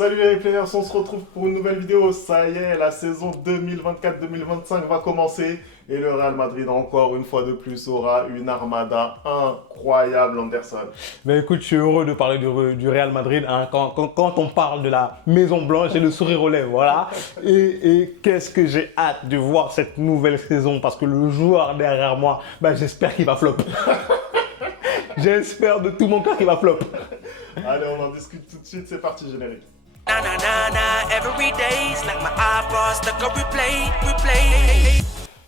Salut les players, on se retrouve pour une nouvelle vidéo. Ça y est, la saison 2024-2025 va commencer et le Real Madrid, encore une fois de plus, aura une armada incroyable, Anderson. Mais écoute, je suis heureux de parler du Real Madrid. Hein. Quand on parle de la Maison Blanche, j'ai le sourire aux lèvres, voilà. Et qu'est-ce que j'ai hâte de voir cette nouvelle saison parce que le joueur derrière moi, j'espère qu'il va flop. J'espère de tout mon cœur qu'il va flop. Allez, on en discute tout de suite, c'est parti, générique. Na na na na, every day's like my iPod stuck on replay.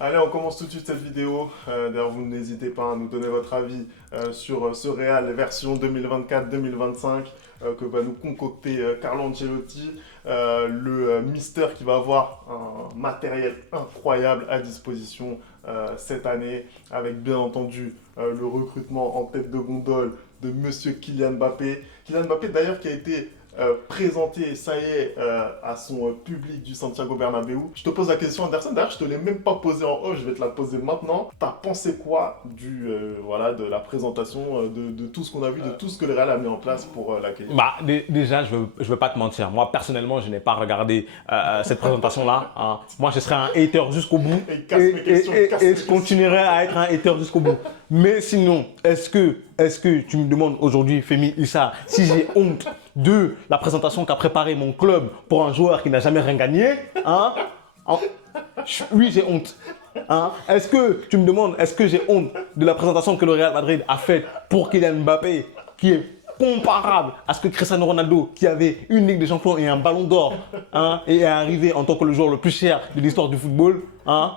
Allez, on commence tout de suite cette vidéo. D'ailleurs, vous n'hésitez pas à nous donner votre avis sur ce Real version 2024-2025 que va nous concocter Carlo Ancelotti, le Mister qui va avoir un matériel incroyable à disposition cette année, avec bien entendu le recrutement en tête de gondole de Monsieur Kylian Mbappé. Kylian Mbappé d'ailleurs qui a été présenté, ça y est, à son public du Santiago Bernabéu. Je te pose la question, Anderson, d'ailleurs je te l'ai même pas posée en haut, je vais te la poser maintenant. T'as pensé quoi de la présentation, de tout ce qu'on a vu, de tout ce que le Real a mis en place pour l'accueillir? Déjà, je veux pas te mentir. Moi, personnellement, je n'ai pas regardé cette présentation-là. Hein. Moi, je serai un hater jusqu'au bout. Et il casse mes questions, il casse mes Et je questions. continuerai à être un hater jusqu'au bout. Mais sinon, est-ce que tu me demandes aujourd'hui, Femi Issa, si j'ai honte de la présentation qu'a préparé mon club pour un joueur qui n'a jamais rien gagné, hein? Oui, j'ai honte. Hein? Est-ce que tu me demandes, est-ce que j'ai honte de la présentation que le Real Madrid a faite pour Kylian Mbappé, qui est comparable à ce que Cristiano Ronaldo, qui avait une Ligue des Champions et un Ballon d'Or, hein, et est arrivé en tant que le joueur le plus cher de l'histoire du football, hein?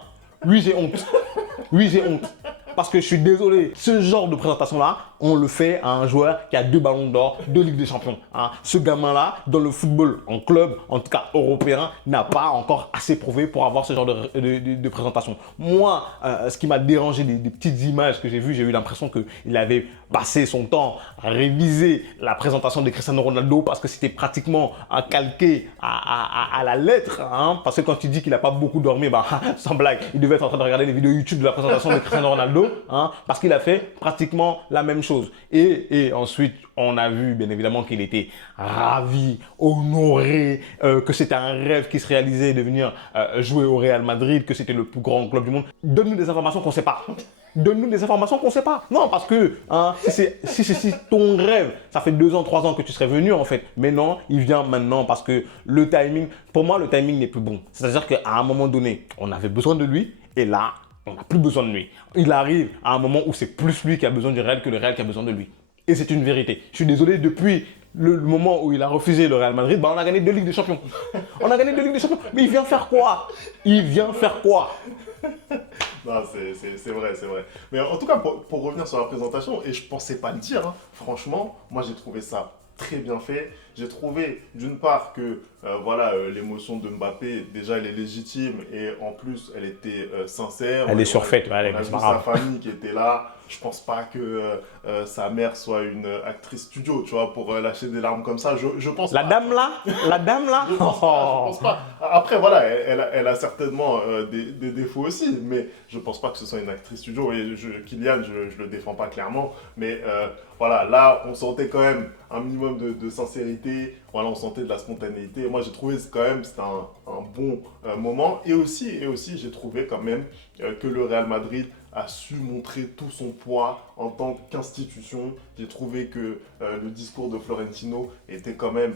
Oui, j'ai honte. Oui, j'ai honte. Parce que je suis désolé, ce genre de présentation-là, on le fait à un joueur qui a 2 ballons d'or, 2 Ligues des Champions. Hein. Ce gamin-là, dans le football en club, en tout cas européen, n'a pas encore assez prouvé pour avoir ce genre de présentation. Moi, ce qui m'a dérangé des petites images que j'ai vues, j'ai eu l'impression qu'il avait passé son temps à réviser la présentation de Cristiano Ronaldo parce que c'était pratiquement calqué à la lettre. Hein. Parce que quand tu dis qu'il n'a pas beaucoup dormi, sans blague, il devait être en train de regarder les vidéos YouTube de la présentation de Cristiano Ronaldo. Hein, parce qu'il a fait pratiquement la même chose. Et ensuite, on a vu bien évidemment qu'il était ravi, honoré, que c'était un rêve qui se réalisait de venir jouer au Real Madrid, que c'était le plus grand club du monde. Donne-nous des informations qu'on ne sait pas. Donne-nous des informations qu'on ne sait pas. Non, parce que hein, si ton rêve, ça fait 2 ans, 3 ans que tu serais venu en fait. Mais non, il vient maintenant parce que le timing, pour moi, le timing n'est plus bon. C'est-à-dire qu'à un moment donné, on avait besoin de lui et là, on n'a plus besoin de lui. Il arrive à un moment où c'est plus lui qui a besoin du Real que le Real qui a besoin de lui. Et c'est une vérité. Je suis désolé, depuis le moment où il a refusé le Real Madrid, on a gagné 2 Ligues des Champions. On a gagné 2 Ligues des Champions. Mais il vient faire quoi? Il vient faire quoi? Non, c'est vrai, c'est vrai. Mais en tout cas, pour revenir sur la présentation, et je pensais pas le dire, hein, franchement, moi j'ai trouvé ça très bien fait. J'ai trouvé d'une part que l'émotion de Mbappé, déjà elle est légitime et en plus elle était sincère. Elle est surfaite, on a ouais, vu c'est pas sa grave. famille qui était là. Je pense pas que sa mère soit une actrice studio, tu vois, pour lâcher des larmes comme ça. Je pense La pas. dame là? La dame là? Je pense pas, je pense pas. Après, voilà, elle a certainement des défauts aussi, mais je pense pas que ce soit une actrice studio. Et Kylian, je le défends pas clairement, mais voilà, là, on sentait quand même un minimum de sincérité. Voilà, on sentait de la spontanéité. Moi, j'ai trouvé quand même c'était un bon moment. Et aussi, j'ai trouvé quand même que le Real Madrid a su montrer tout son poids en tant qu'institution. J'ai trouvé que le discours de Florentino était quand même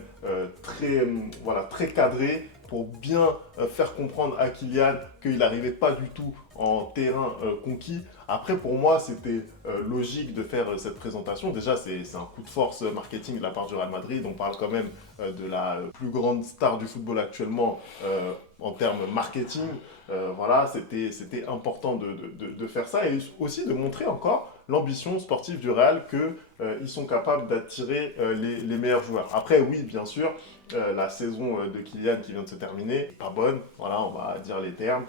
très cadré pour bien faire comprendre à Kylian qu'il n'arrivait pas du tout en terrain conquis. Après, pour moi, c'était logique de faire cette présentation. Déjà, c'est un coup de force marketing de la part du Real Madrid. On parle quand même de la plus grande star du football actuellement en termes marketing. Voilà, c'était important de faire ça et aussi de montrer encore l'ambition sportive du Real qu'ils sont capables d'attirer les meilleurs joueurs. Après, oui, bien sûr, la saison de Kylian qui vient de se terminer, pas bonne, voilà, on va dire les termes.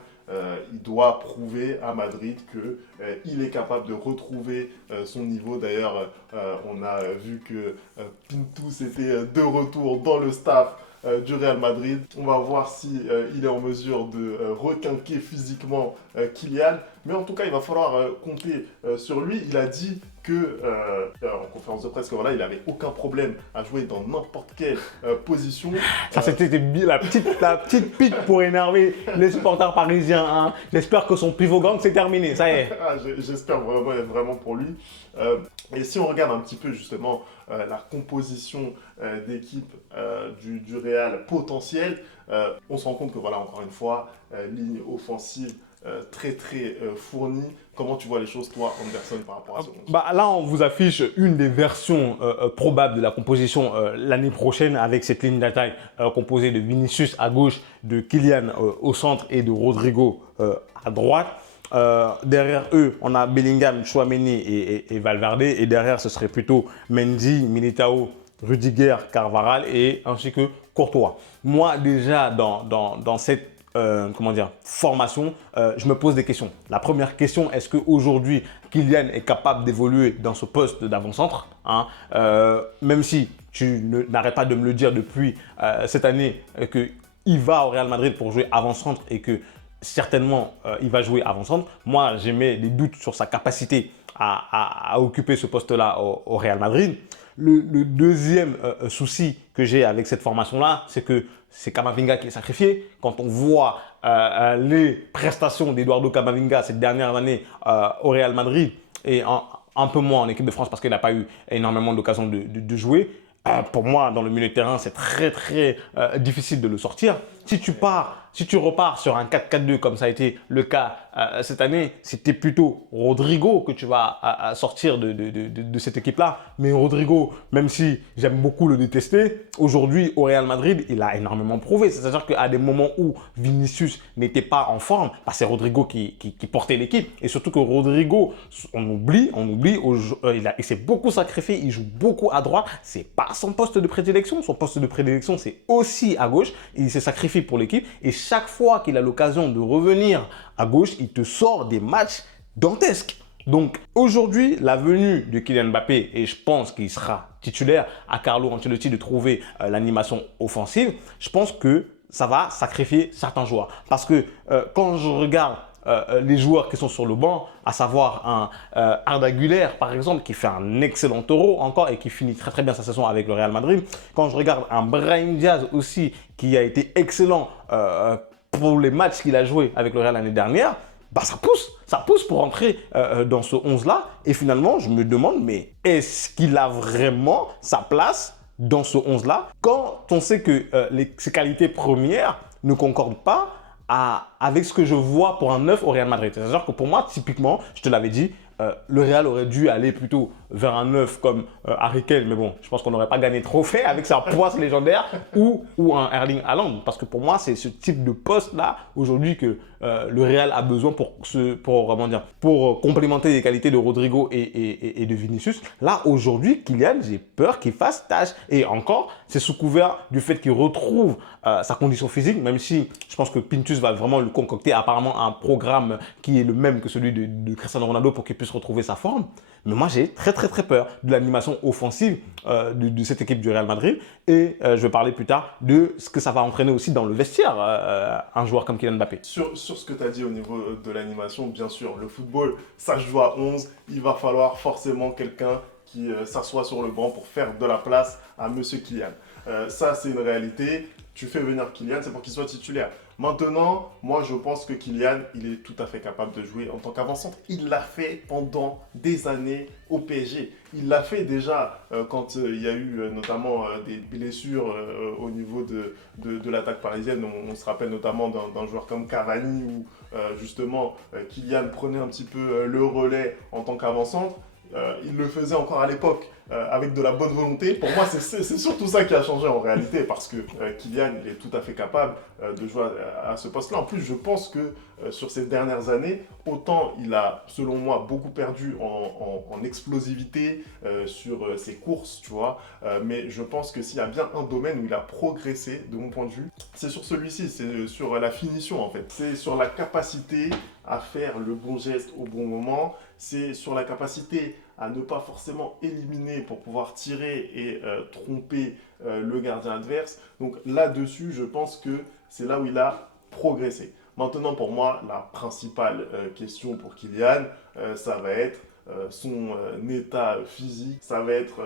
Il doit prouver à Madrid qu'il est capable de retrouver son niveau. D'ailleurs, on a vu que Pintus était de retour dans le staff du Real Madrid. On va voir si il est en mesure de requinquer physiquement Kylian. Mais en tout cas, il va falloir compter sur lui. Il a dit que, en conférence de presse, que voilà, il n'avait aucun problème à jouer dans n'importe quelle position. Ça, c'était la petite pique pour énerver les supporters parisiens. Hein. J'espère que son pivot gang, c'est terminé. Ça y est. J'espère vraiment pour lui. Et si on regarde un petit peu justement la composition d'équipe du Real potentiel, on se rend compte que voilà, encore une fois, ligne offensive très fournie. Comment tu vois les choses, toi, Anderson, par rapport à ce match? Là, on vous affiche une des versions probables de la composition l'année prochaine avec cette ligne d'attaque composée de Vinicius à gauche, de Kylian au centre et de Rodrigo à droite. Derrière eux, on a Bellingham, Tchouaméni et Valverde. Et derrière, ce serait plutôt Mendy, Militao, Rudiger, Carvajal et ainsi que Courtois. Moi, déjà, dans cette formation, je me pose des questions. La première question, est-ce qu'aujourd'hui, Kylian est capable d'évoluer dans ce poste d'avant-centre, hein, même si tu n'arrêtes pas de me le dire depuis cette année qu'il va au Real Madrid pour jouer avant-centre et que certainement il va jouer avant-centre. Moi, j'émets des doutes sur sa capacité à occuper ce poste-là au Real Madrid. Le deuxième souci que j'ai avec cette formation-là, c'est que c'est Camavinga qui est sacrifié. Quand on voit les prestations d'Eduardo Camavinga ces dernières années au Real Madrid et un peu moins en équipe de France parce qu'il n'a pas eu énormément d'occasions de jouer, pour moi, dans le milieu de terrain, c'est très difficile de le sortir. Si tu repars sur un 4-4-2 comme ça a été le cas cette année, c'était plutôt Rodrigo que tu vas sortir de cette équipe-là. Mais Rodrigo, même si j'aime beaucoup le détester, aujourd'hui au Real Madrid, il a énormément prouvé. C'est-à-dire qu'à des moments où Vinicius n'était pas en forme, c'est Rodrigo qui portait l'équipe. Et surtout que Rodrigo, on oublie, il s'est beaucoup sacrifié, il joue beaucoup à droite. C'est pas son poste de prédilection. Son poste de prédilection, c'est aussi à gauche. Il s'est sacrifié pour l'équipe et chaque fois qu'il a l'occasion de revenir à gauche, il te sort des matchs dantesques. Donc aujourd'hui, la venue de Kylian Mbappé, et je pense qu'il sera titulaire, à Carlo Ancelotti de trouver l'animation offensive, je pense que ça va sacrifier certains joueurs. Parce que quand je regarde les joueurs qui sont sur le banc, à savoir un Arda Güler par exemple, qui fait un excellent Euro encore et qui finit très bien sa saison avec le Real Madrid. Quand je regarde un Brahim Diaz aussi, qui a été excellent pour les matchs qu'il a joué avec le Real l'année dernière, ça pousse pour entrer dans ce 11-là. Et finalement, je me demande, mais est-ce qu'il a vraiment sa place dans ce 11-là quand on sait que ses qualités premières ne concordent pas avec ce que je vois pour un 9 au Real Madrid. C'est-à-dire que pour moi, typiquement, je te l'avais dit, le Real aurait dû aller plutôt vers un 9 comme Harry Kane, mais bon, je pense qu'on n'aurait pas gagné de trophée avec sa poisse légendaire ou un Erling Haaland, parce que pour moi, c'est ce type de poste-là aujourd'hui que le Real a besoin pour complémenter les qualités de Rodrigo et de Vinicius. Là, aujourd'hui, Kylian, j'ai peur qu'il fasse tâche. Et encore, c'est sous couvert du fait qu'il retrouve sa condition physique, même si je pense que Pintus va vraiment lui concocter apparemment un programme qui est le même que celui de Cristiano Ronaldo pour qu'il puisse retrouver sa forme. Mais moi, j'ai très peur de l'animation offensive de cette équipe du Real Madrid. Et je vais parler plus tard de ce que ça va entraîner aussi dans le vestiaire, un joueur comme Kylian Mbappé. Sur ce que tu as dit au niveau de l'animation, bien sûr, le football, ça se joue à 11. Il va falloir forcément quelqu'un qui s'assoit sur le banc pour faire de la place à Monsieur Kylian. Ça, c'est une réalité. Tu fais venir Kylian, c'est pour qu'il soit titulaire. Maintenant, moi, je pense que Kylian, il est tout à fait capable de jouer en tant qu'avant-centre. Il l'a fait pendant des années au PSG. Il l'a fait déjà quand il y a eu notamment des blessures au niveau de l'attaque parisienne. On se rappelle notamment d'un joueur comme Cavani où justement Kylian prenait un petit peu le relais en tant qu'avant-centre. Il le faisait encore à l'époque avec de la bonne volonté. Pour moi, c'est surtout ça qui a changé en réalité parce que Kylian il est tout à fait capable de jouer à ce poste-là. En plus, je pense que sur ces dernières années, autant il a, selon moi, beaucoup perdu en explosivité sur ses courses, tu vois. Mais je pense que s'il y a bien un domaine où il a progressé, de mon point de vue, c'est sur celui-ci, c'est sur la finition en fait. C'est sur la capacité à faire le bon geste au bon moment, c'est sur la capacité à ne pas forcément éliminer pour pouvoir tirer et tromper le gardien adverse. Donc là-dessus, je pense que c'est là où il a progressé. Maintenant, pour moi, la principale question pour Kylian, ça va être son état physique, ça va être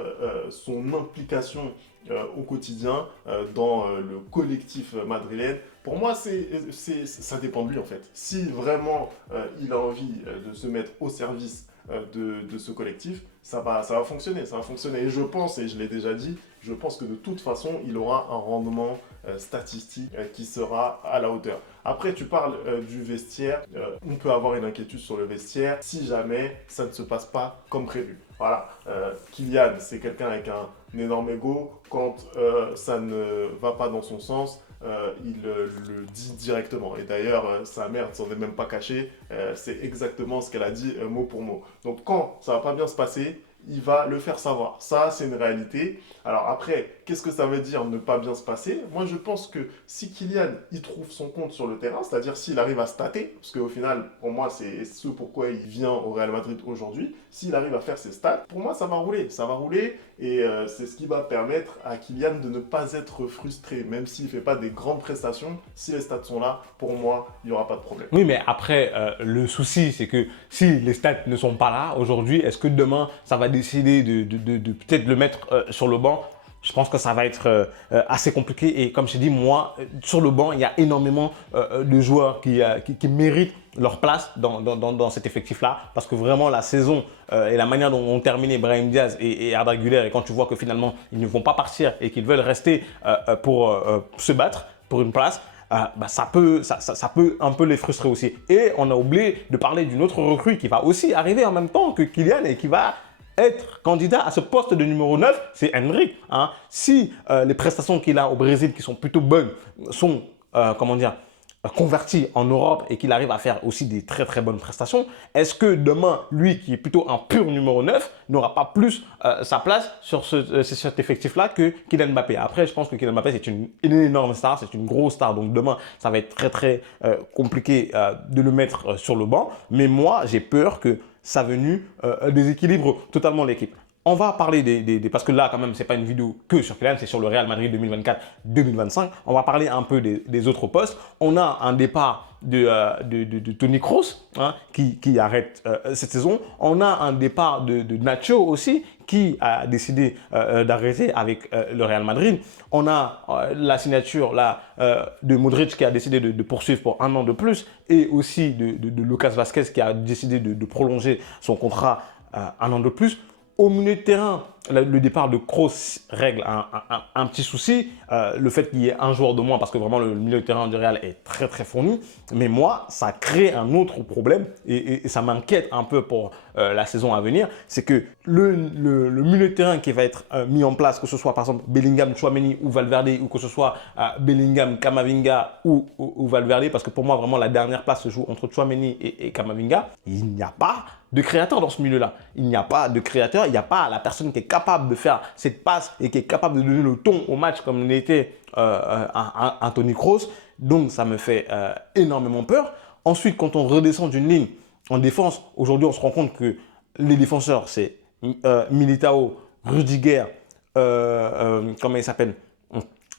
son implication au quotidien dans le collectif madrilène. Pour moi, ça dépend de lui en fait. Si vraiment il a envie de se mettre au service de ce collectif, ça va fonctionner, ça va fonctionner. Et je pense, et je l'ai déjà dit, je pense que de toute façon, il aura un rendement statistique qui sera à la hauteur. Après, tu parles du vestiaire. On peut avoir une inquiétude sur le vestiaire si jamais ça ne se passe pas comme prévu. Voilà, Kylian, c'est quelqu'un avec un énorme ego. Quand ça ne va pas dans son sens, il le dit directement. Et d'ailleurs, sa mère ne s'en est même pas cachée. C'est exactement ce qu'elle a dit mot pour mot. Donc quand ça ne va pas bien se passer, il va le faire savoir. Ça, c'est une réalité. Alors après, qu'est-ce que ça veut dire ne pas bien se passer? Moi, je pense que si Kylian, il trouve son compte sur le terrain, c'est-à-dire s'il arrive à stater, parce qu'au final, pour moi, c'est ce pourquoi il vient au Real Madrid aujourd'hui, s'il arrive à faire ses stats, pour moi, ça va rouler. Ça va rouler et c'est ce qui va permettre à Kylian de ne pas être frustré, même s'il ne fait pas des grandes prestations. Si les stats sont là, pour moi, il n'y aura pas de problème. Oui, mais après, le souci, c'est que si les stats ne sont pas là aujourd'hui, est-ce que demain, ça va décider de peut-être le mettre sur le banc? Je pense que ça va être assez compliqué. Et comme je t'ai dit, moi, sur le banc, il y a énormément de joueurs qui méritent leur place dans cet effectif-là. Parce que vraiment, la saison et la manière dont ont terminé Brahim Diaz et Arda Güler, et quand tu vois que finalement, ils ne vont pas partir et qu'ils veulent rester pour se battre pour une place, ça peut un peu les frustrer aussi. Et on a oublié de parler d'une autre recrue qui va aussi arriver en même temps que Kylian et qui va être candidat à ce poste de numéro 9, c'est Endrick. Hein. Si les prestations qu'il a au Brésil, qui sont plutôt bonnes, sont, converties en Europe et qu'il arrive à faire aussi des très très bonnes prestations, est-ce que demain, lui qui est plutôt un pur numéro 9, n'aura pas plus sa place sur cet effectif-là que Kylian Mbappé? Après, je pense que Kylian Mbappé, c'est une énorme star, c'est une grosse star. Donc demain, ça va être très très compliqué de le mettre sur le banc. Mais moi, j'ai peur que ça venu déséquilibre totalement l'équipe. On va parler parce que là, quand même, ce n'est pas une vidéo que sur Kylian, c'est sur le Real Madrid 2024-2025. On va parler un peu des autres postes. On a un départ de Toni Kroos hein, qui arrête cette saison. On a un départ de Nacho aussi qui a décidé d'arrêter avec le Real Madrid. On a la signature là, de Modric qui a décidé de poursuivre pour 1 an de plus et aussi de Lucas Vazquez qui a décidé de prolonger son contrat 1 an de plus. Au milieu de terrain, le départ de Kroos règle un petit souci. Le fait qu'il y ait un joueur de moins, parce que vraiment le milieu de terrain du Real est très très fourni. Mais moi, ça crée un autre problème et ça m'inquiète un peu pour la saison à venir. C'est que le milieu de terrain qui va être mis en place, que ce soit par exemple Bellingham, Tchouaméni ou Valverde, ou que ce soit Bellingham, Camavinga ou Valverde, parce que pour moi, vraiment, la dernière place se joue entre Tchouaméni et Camavinga. Il n'y a pas de créateur dans ce milieu-là. Il n'y a pas de créateur, il n'y a pas la personne qui est capable de faire cette passe et qui est capable de donner le ton au match comme l'était un Toni Kroos. Donc, ça me fait énormément peur. Ensuite, quand on redescend d'une ligne en défense, aujourd'hui, on se rend compte que les défenseurs, c'est Militao, Rudiger, comment il s'appelle,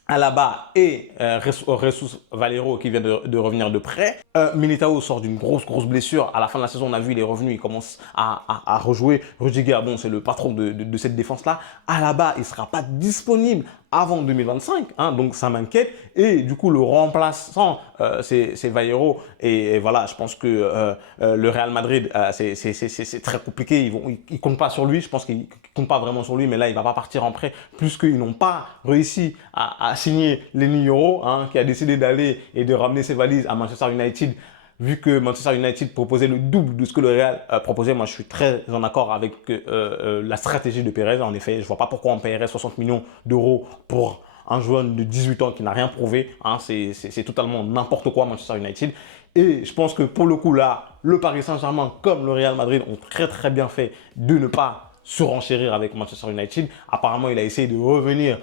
Alaba et Jesus Valero qui vient de revenir de près. Militao sort d'une grosse blessure. À la fin de la saison, on a vu, il est revenu, il commence à rejouer. Rudiger, bon, c'est le patron de cette défense-là. Alaba, il ne sera pas disponible avant 2025, hein, donc ça m'inquiète. Et du coup, le remplaçant, c'est Valero. Et voilà, je pense que le Real Madrid, c'est très compliqué. Ils ne comptent pas sur lui. Je pense qu'ils ne comptent pas vraiment sur lui, mais là, il ne va pas partir en prêt, puisqu'ils n'ont pas réussi à signer Lenny Yoro, hein, qui a décidé d'aller et de ramener ses valises à Manchester United. Vu que Manchester United proposait le double de ce que le Real proposait, moi je suis très en accord avec la stratégie de Pérez. En effet, je ne vois pas pourquoi on paierait 60 millions d'euros pour un joueur de 18 ans qui n'a rien prouvé. Hein, c'est totalement n'importe quoi Manchester United. Et je pense que pour le coup là, le Paris Saint-Germain comme le Real Madrid ont très bien fait de ne pas surenchérir avec Manchester United. Apparemment, il a essayé de revenir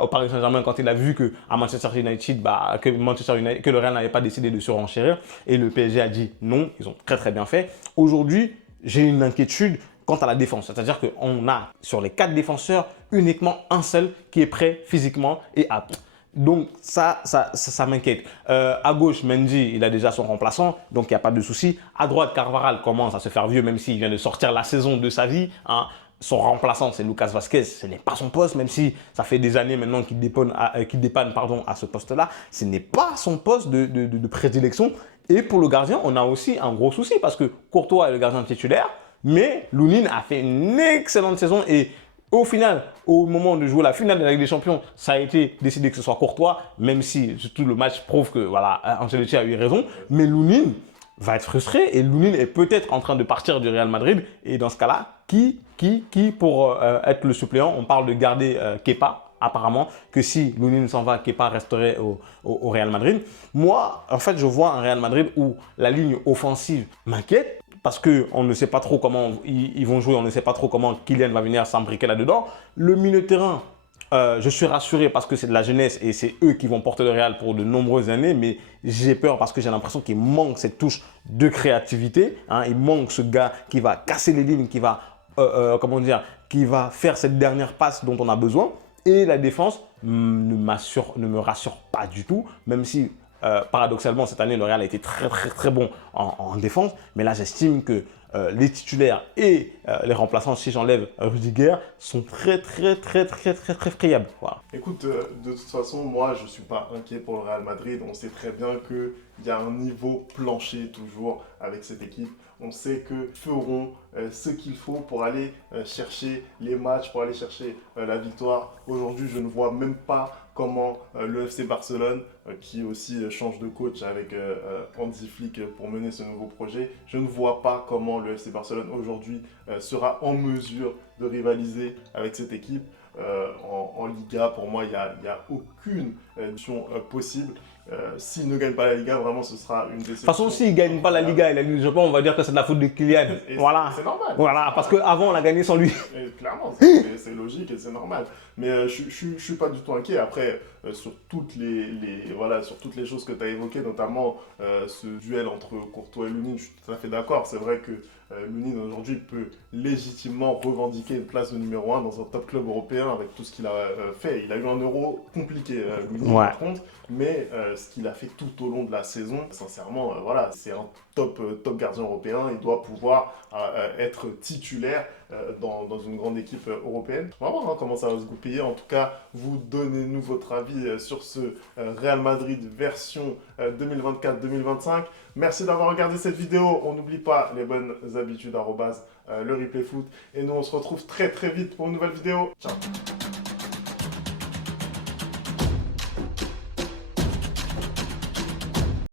au Paris Saint-Germain quand il a vu que à Manchester United, que le Real n'avait pas décidé de surenchérir. Et le PSG a dit non, ils ont très bien fait. Aujourd'hui, j'ai une inquiétude quant à la défense. C'est-à-dire qu'on a sur les 4 défenseurs uniquement un seul qui est prêt physiquement et apte. Donc ça m'inquiète. À gauche, Mendy, il a déjà son remplaçant, donc il n'y a pas de souci. À droite, Carvajal commence à se faire vieux, même s'il vient de sortir la saison de sa vie. Hein. Son remplaçant, c'est Lucas Vazquez. Ce n'est pas son poste, même si ça fait des années maintenant qu'il dépanne à ce poste-là. Ce n'est pas son poste de prédilection. Et pour le gardien, on a aussi un gros souci parce que Courtois est le gardien titulaire, mais Lunin a fait une excellente saison et au final, au moment de jouer la finale de la Ligue des Champions, ça a été décidé que ce soit Courtois, même si tout le match prouve que voilà, Ancelotti a eu raison. Mais Lunin va être frustré et Lunin est peut-être en train de partir du Real Madrid. Et dans ce cas-là, qui pour être le suppléant, on parle de garder Kepa. Apparemment, que si Lunin s'en va, Kepa resterait au Real Madrid. Moi, en fait, je vois un Real Madrid où la ligne offensive m'inquiète parce qu'on ne sait pas trop comment ils vont jouer, on ne sait pas trop comment Kylian va venir s'imbriquer là-dedans. Le milieu de terrain, je suis rassuré parce que c'est de la jeunesse et c'est eux qui vont porter le Real pour de nombreuses années, mais j'ai peur parce que j'ai l'impression qu'il manque cette touche de créativité. Hein. Il manque ce gars qui va casser les lignes, qui va, qui va faire cette dernière passe dont on a besoin. Et la défense ne me rassure pas du tout, même si paradoxalement cette année le Real a été très bon en défense. Mais là j'estime que les titulaires et les remplaçants, si j'enlève Rudiger, sont très friables. Voilà. Écoute, de toute façon, moi je ne suis pas inquiet pour le Real Madrid. On sait très bien qu'il y a un niveau plancher toujours avec cette équipe. On sait que feront ce qu'il faut pour aller chercher les matchs, pour aller chercher la victoire. Aujourd'hui, je ne vois même pas comment le FC Barcelone, qui aussi change de coach avec Hansi Flick pour mener ce nouveau projet, je ne vois pas comment le FC Barcelone aujourd'hui sera en mesure de rivaliser avec cette équipe. En Liga, pour moi, il n'y a aucune option possible. S'il ne gagne pas la Liga, vraiment, ce sera une déception. De toute façon, s'il ne gagne pas la Liga et la Ligue des Champions, on va dire que c'est de la faute de Kylian. Voilà. C'est normal. Voilà, parce qu'avant, on a gagné sans lui. Et clairement, c'est logique et c'est normal. Mais je ne suis pas du tout inquiet. Après, sur toutes les choses que tu as évoquées, notamment ce duel entre Courtois et Lunin, je suis tout à fait d'accord. C'est vrai que Lunin, aujourd'hui, peut légitimement revendiquer une place de numéro 1 dans un top club européen avec tout ce qu'il a fait. Il a eu un Euro compliqué, Lunin, par contre. Mais ce qu'il a fait tout au long de la saison, sincèrement, voilà, c'est un top gardien européen. Il doit pouvoir être titulaire dans une grande équipe européenne. On va voir comment ça va se goupiller. En tout cas, vous donnez-nous votre avis sur ce Real Madrid version 2024-2025. Merci d'avoir regardé cette vidéo. On n'oublie pas les bonnes habitudes @ le replay foot. Et nous, on se retrouve très vite pour une nouvelle vidéo. Ciao.